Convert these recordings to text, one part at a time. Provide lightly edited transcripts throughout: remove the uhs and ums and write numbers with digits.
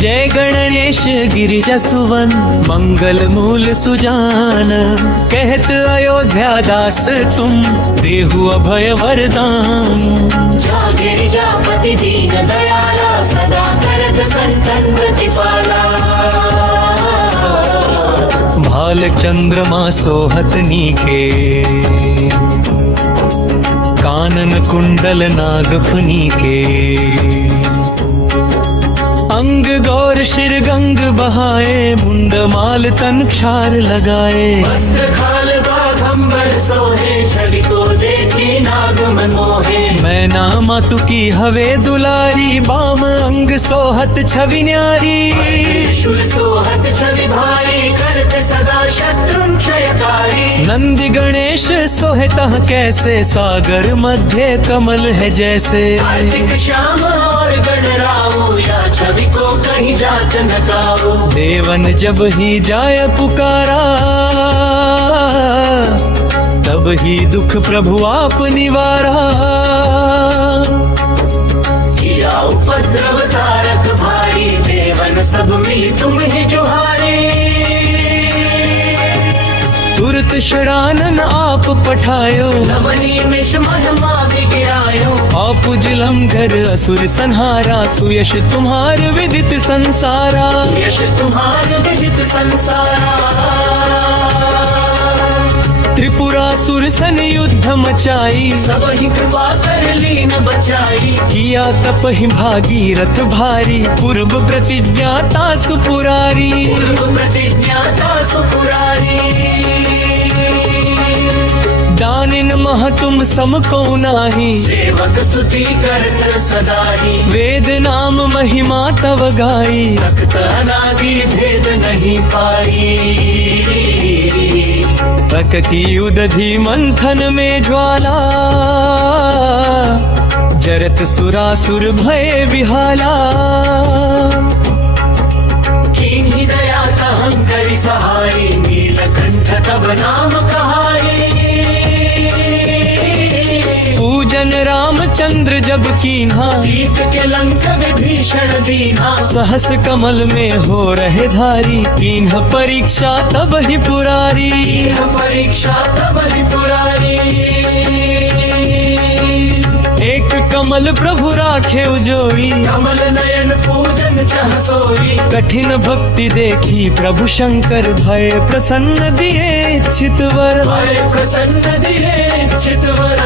जय गणेश गिरिजा सुवन मंगल मूल सुजान, कहत अयोध्या दास तुम देहु अभय वरदान। जागे जापति दीन दयाला, सदा करत संतन प्रतिपाला। भाल चंद्रमा सोहत नीके, कानन कुंडल नागफनी के। अंग गौर शिर गंग बहाए, मुंड माल तन क्षार लगाए। वस्त्र खाल बाघंबर सोहे, छवि को देखी नाग मन मोहे। मैना मातु की हवे दुलारी, बाम अंग सोहत छवि न्यारी। त्रिशूल सोहत छवि भारी, करत सदा शत्रुन क्षयकारी। नंदी गणेश सोहे तह कैसे, सागर मध्य कमल है जैसे। कार्तिक श्याम और गणराओ, या छवि को कहीं जात न गाओ। देवन जब ही जाय पुकारा, तब ही दुख प्रभु आप निवारा। किया उपद्रव तारक भारी, देवन सब मिल तुम ही जुहारे। तुरत षडानन आप पठायो, नवनी मिष महिमा विगिरायो। आप जलंधर असुर संहारा, सुयश तुम्हार विदित संसारा। यश तुम्हार विदित संसारा। त्रिपुरासुर सन युद्ध मचाई, सब ही कृपा कर लीन बचाई। किया तप ही भागीरथ भारी, पूर्व प्रतिज्ञाता सुपुरारी। पूर्व प्रतिज्ञाता सुपुरारी। दानिन मह तुम सम को नाही, सेवक स्तुति करत सदा ही। वेद नाम महिमा तव गाई। तख्त अनादि भेद नहीं पाई। प्रकृति उदधि मंथन में ज्वाला, जरत सुरासुर भय विहाला। कीन्ही दया कहं करि सहाय, नीलकंठ तब नाम कहाए। पूजन रामचंद्र जब कीन्हा, जीत के लंक विभीषण दीन्हा। सहस कमल में हो रहे धारी। कीन्ह परीक्षा तब ही पुरारी। यह परीक्षा तब ही पुरारी। एक कमल प्रभु राखे उजोई, कमल नयन पूजन चह सोई। कठिन भक्ति देखी प्रभु शंकर, भय प्रसन्न दिए इच्छित वर। भय प्रसन्न दिए इच्छित वर।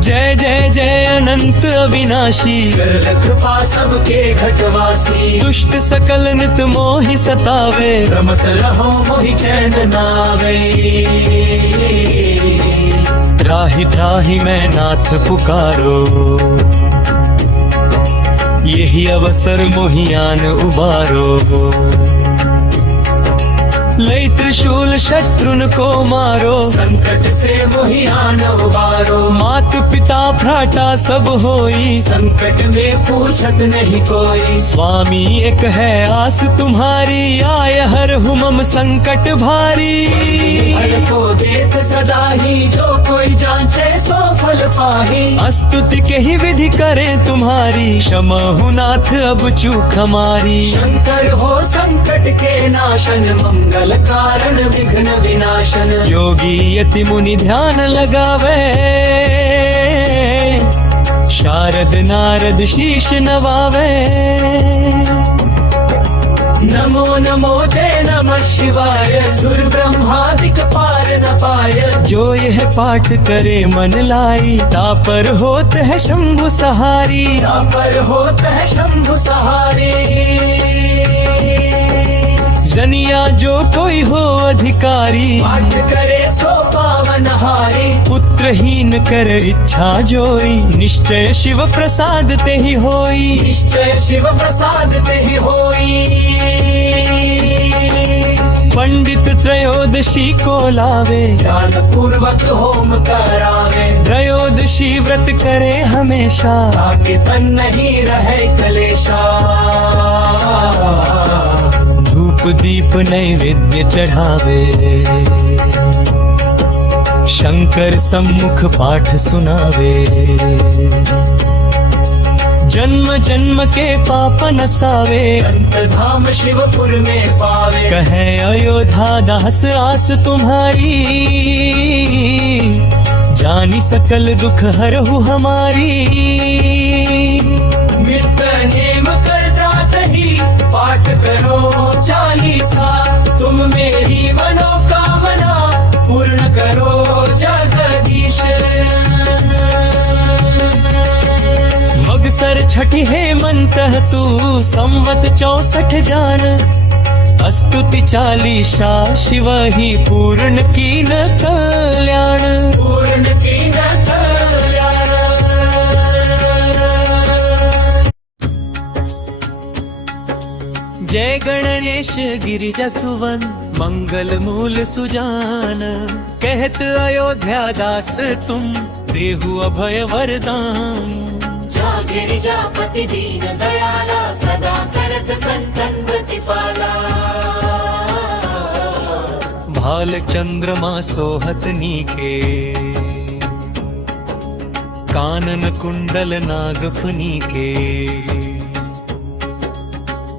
जय जय जय अनंत अविनाशी, कर कृपा सबके घटवासी। दुष्ट सकल नित मोहि सतावे। रमत रहो मोहि चैन नावे। त्राहि त्राहि मैं नाथ पुकारो, यही अवसर मोहियान उबारो। लई त्रिशूल शत्रुन को मारो, संकट से मोहियान उबारो। मात पिता भ्राता सब होई, संकट में पूछत नहीं कोई। स्वामी एक है आस तुम्हारी, आय हर हुमम संकट भारी। फल को देत सदा ही, जो कोई जांचे सो फल पाही। स्तुति के ही विधि करे तुम्हारी, क्षमा हूँ नाथ अब चूक हमारी। शंकर हो संकट के नाशन, मंगल कारण विघ्न विनाशन। योगी यति मुनि ध्यान लगावे, शारद नारद शीश नवावे। नमो नमो जय नमः शिवाय, सुर ब्रह्मादिक पार न पाय। जो यह पाठ करे मन लाई, तापर होत है शंभु सहारी। तापर होत है शंभु सहारी। जनिया जो कोई हो अधिकारी, पाठ करे सो पावन हारी। पुत्रहीन कर इच्छा जोई, निश्चय शिव प्रसाद ते ही होई। निश्चय शिव प्रसाद ते ही होई। पंडित त्रयोदशी को लावे, ध्यान पूर्वक होम करावे। त्रयोदशी व्रत करे हमेशा, ताकि तन नहीं रहे कलेशा। धूप दीप नैवेद्य चढ़ावे, शंकर सम्मुख पाठ सुनावे। जन्म जन्म के पाप नसावे। संत धाम शिवपुर में पावे। कहे अयोध्या दास आस तुम्हारी, जानी सकल दुख हरहु हमारी। नित्य नेम करता तही पाठ करो चालीसा, तुम मेरी मनोकामना पूर्ण करो जगदीश। मगसर छठी हेमंत तू संवत 64 जान, स्तुति चालीसा शिव ही पूर्ण कीन कल्याण। पूर्ण कीन कल्याण। जय गणेश गिरिजा सुवन, मंगल मूल सुजान। कहत अयोध्या दास तुम, देहु अभय वरदान। जा गिरिजापति दीन दयाला, सदा करत संतन प्रतिपाला। भाल चंद्रमा सोहत नीके, कानन कुंडल नागफनी के।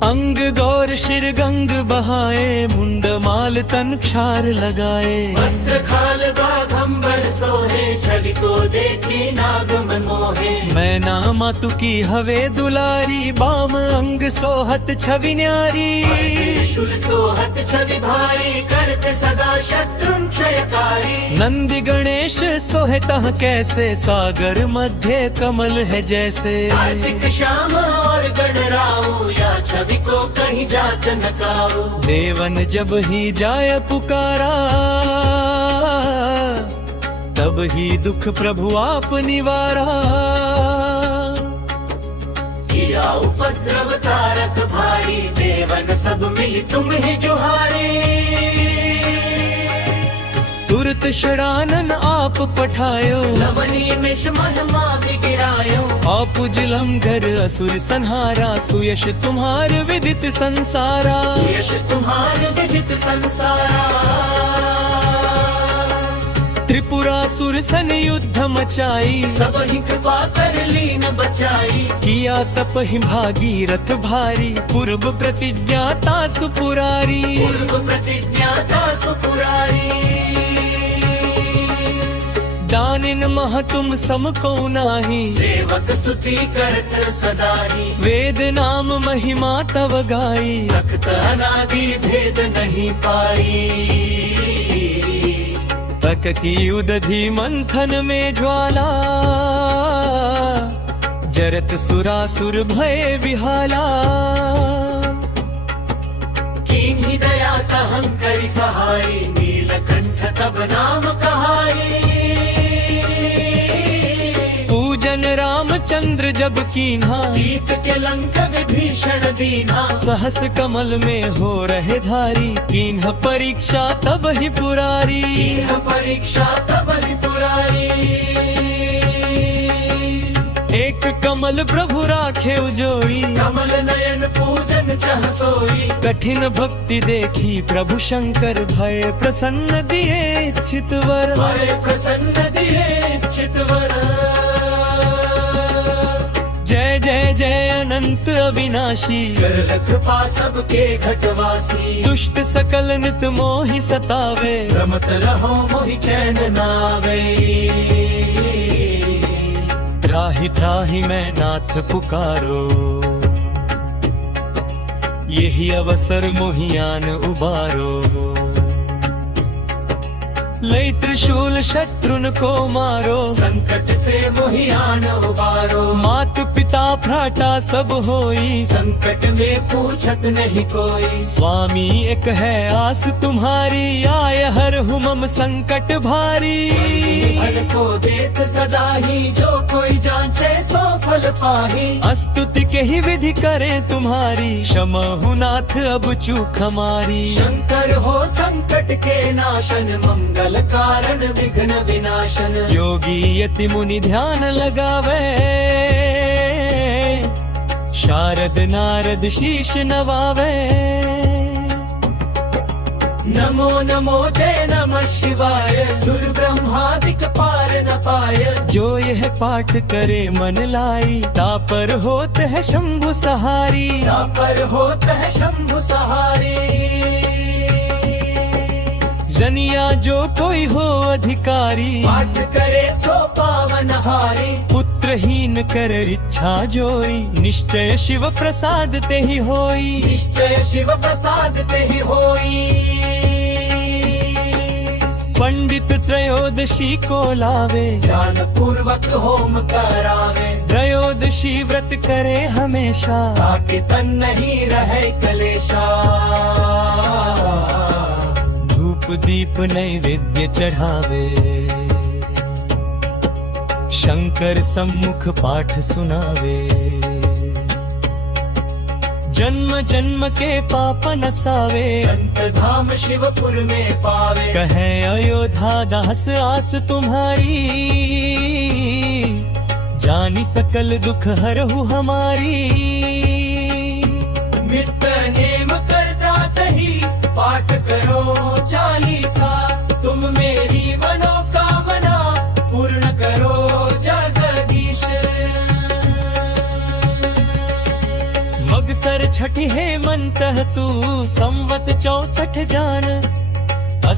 अंग गौर शिर गंग बहाए, मुंड माल तन क्षार लगाए। वस्त्र खाल बाघंबर सोहे, छवि को देखी नाग मन मोहे। मैना मातु की हवे दुलारी, बाम अंग सोहत छवि न्यारी। त्रिशूल सोहत छवि भारी, करत सदा शत्रुन क्षयकारी। नंदी गणेश सोहतः कैसे, सागर मध्य कमल है जैसे। कार्तिक श्याम और गणराऊ, या छवि को कहीं जात न काऊ। देवन जब ही जाय पुकारा, तब ही दुख प्रभु आप निवारा। किया उपद्रव तारक भारी, देवन सब मिल तुम ही जुहारे। तुरत षडानन आप पठायो, लवनी मिश महिमा भी गिरायो। आप जलंधर असुर संहारा, सुयश तुम्हार विदित संसारा। यश तुम्हार विदित संसारा। त्रिपुरासुर सन युद्ध मचाई, सब ही कृपा कर लीन बचाई। किया तप ही भागीरथ भारी, पूर्व प्रतिज्ञाता सुपुरारी। पूर्व प्रतिज्ञाता सुपुरारी। दानिन मह तुम सम को नाही, सेवक स्तुति करत सदा ही। वेद नाम महिमा तव गाई। तख्त अनादि भेद नहीं पाई। तकती उदधि मंथन में ज्वाला, जरत सुरासुर भय विहाला। कीन्ही दया कहं करि सहाय, नीलकंठ तब नाम कहाई। पूजन रामचंद्र जब कीन्हा, जीत के लंक विभीषण दीन्हा। सहस कमल में हो रहे धारी, कीन्ह परीक्षा तब ही पुरारी। कीन्ह परीक्षा तब ही पुरारी। एक कमल प्रभु राखे उजोई, कमल नयन पूजन चह सोई। कठिन भक्ति देखी प्रभु शंकर, भय प्रसन्न दिए इच्छित वर। भय प्रसन्न दिए इच्छित वर। जय जय जय अनंत अविनाशी, कर कृपा सबके घटवासी। दुष्ट सकल नित मोहि सतावे, रमत रहो मोहि चैन नावे। त्राहि त्राहि मैं नाथ पुकारो, यही अवसर मोहियान उबारो। लई त्रिशूल शत्रुन को मारो, संकट से मोहियान उबारो। मात पिता भ्राता सब होई, संकट में पूछत नहीं कोई। स्वामी एक है आस तुम्हारी, आय हर हुमम संकट भारी। फल को देत सदा ही, जो कोई जांचे सो फल पाही। स्तुति के ही विधि करें तुम्हारी, क्षमा हूँ नाथ अब चूक हमारी। शंकर हो संकट के नाशन, मंगल कारण विघ्न विनाशन। योगी यति मुनि ध्यान लगावे, शारद नारद शीश नवावे। नमो नमो जय नमः शिवाय सुर ब्रह्मादिक पार न पाय जो यह पाठ करे मन लाई तापर होत है शंभु सहारी पर होत है शंभु सहारी जनिया जो कोई हो अधिकारी पाठ करे सो पावन हारी पुत्रहीन कर इच्छा जोई निश्चय शिव प्रसाद ते ही होई निश्चय शिव प्रसाद ते ही होई पंडित त्रयोदशी को लावे ध्यान पूर्वक होम करावे त्रयोदशी व्रत करे हमेशा ताकि तन नहीं रहे कलेशा धूप दीप नैवेद्य चढ़ावे शंकर सम्मुख पाठ सुनावे जन्म जन्म के पाप नसावे संत धाम शिवपुर में पावे कहे अयोध्या दास आस तुम्हारी जानी सकल दुख हरहु हमारी नित्य नेम करता तही पाठ करो चालीसा तुम मेरी मनोकामना पूर्ण करो जगदीश मगसर छठी है मंत तू संवत 64 जान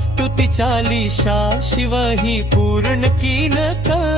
स्तुति चालीसा शिव ही पूर्ण कीन कर